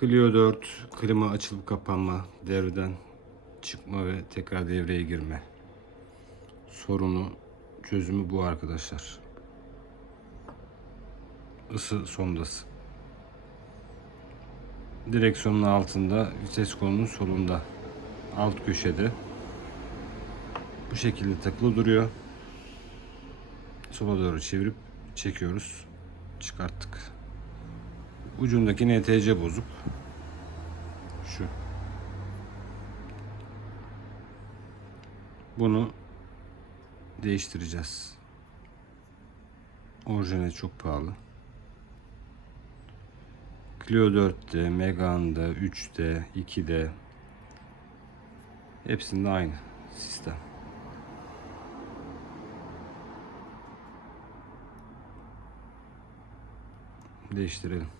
Clio 4 klima açılıp kapanma, devreden çıkma ve tekrar devreye girme. Sorunu çözümü bu arkadaşlar. Isı sondası. Direksiyonun altında, vites kolunun solunda, alt köşede. Bu şekilde takılı duruyor. Sola doğru çevirip çekiyoruz. Çıkarttık. Ucundaki NTC bozuk. Şu. Bunu değiştireceğiz. Orijinali çok pahalı. Clio 4'te, Megane'da, 3'te, 2'de hepsinde aynı sistem. Değiştirelim.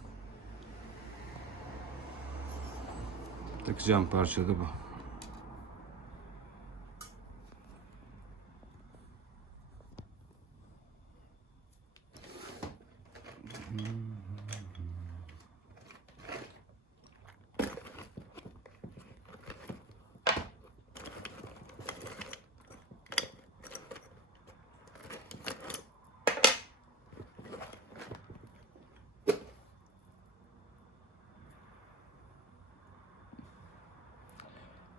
Takacağım parça da bu.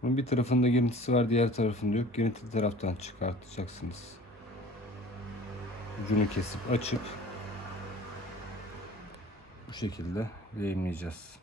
Bunun bir tarafında girintisi var, diğer tarafında yok. Girintili taraftan çıkartacaksınız. Ucunu kesip açıp bu şekilde lehimleyeceğiz.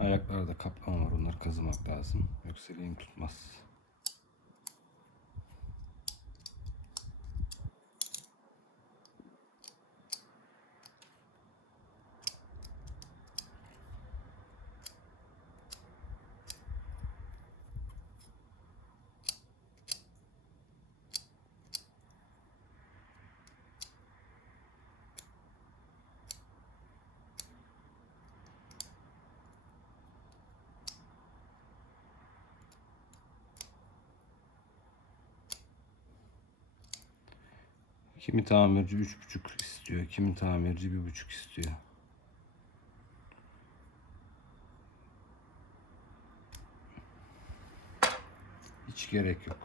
Ayaklarda kaplama var. Onları kazımak lazım. Yoksa lehim tutmaz. Kimi tamirci üç buçuk istiyor. Kimi tamirci bir buçuk istiyor. Hiç gerek yok.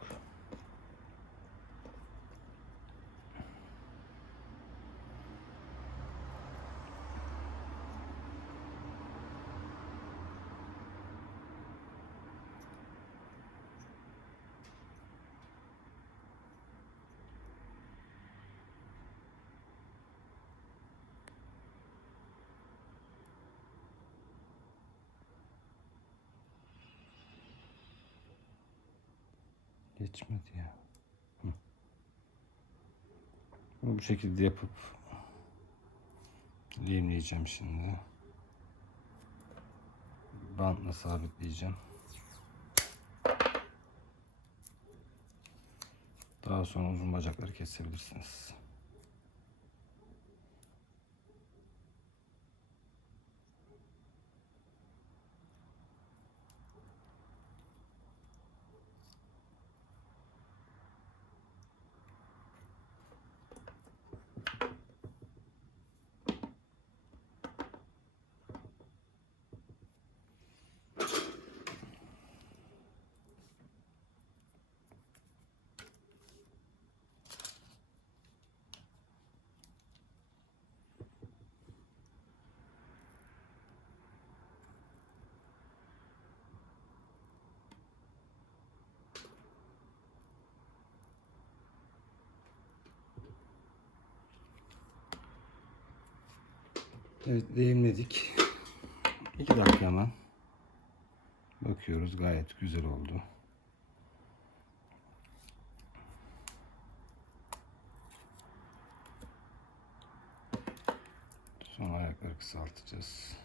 Geçmedi ya. Bunu bu şekilde yapıp lehimleyeceğim şimdi. Bantla sabitleyeceğim. Daha sonra uzun bacakları kesebilirsiniz. Evet lehimledik. İki dakika hemen. Bakıyoruz gayet güzel oldu. Sonra ayakları kısaltacağız.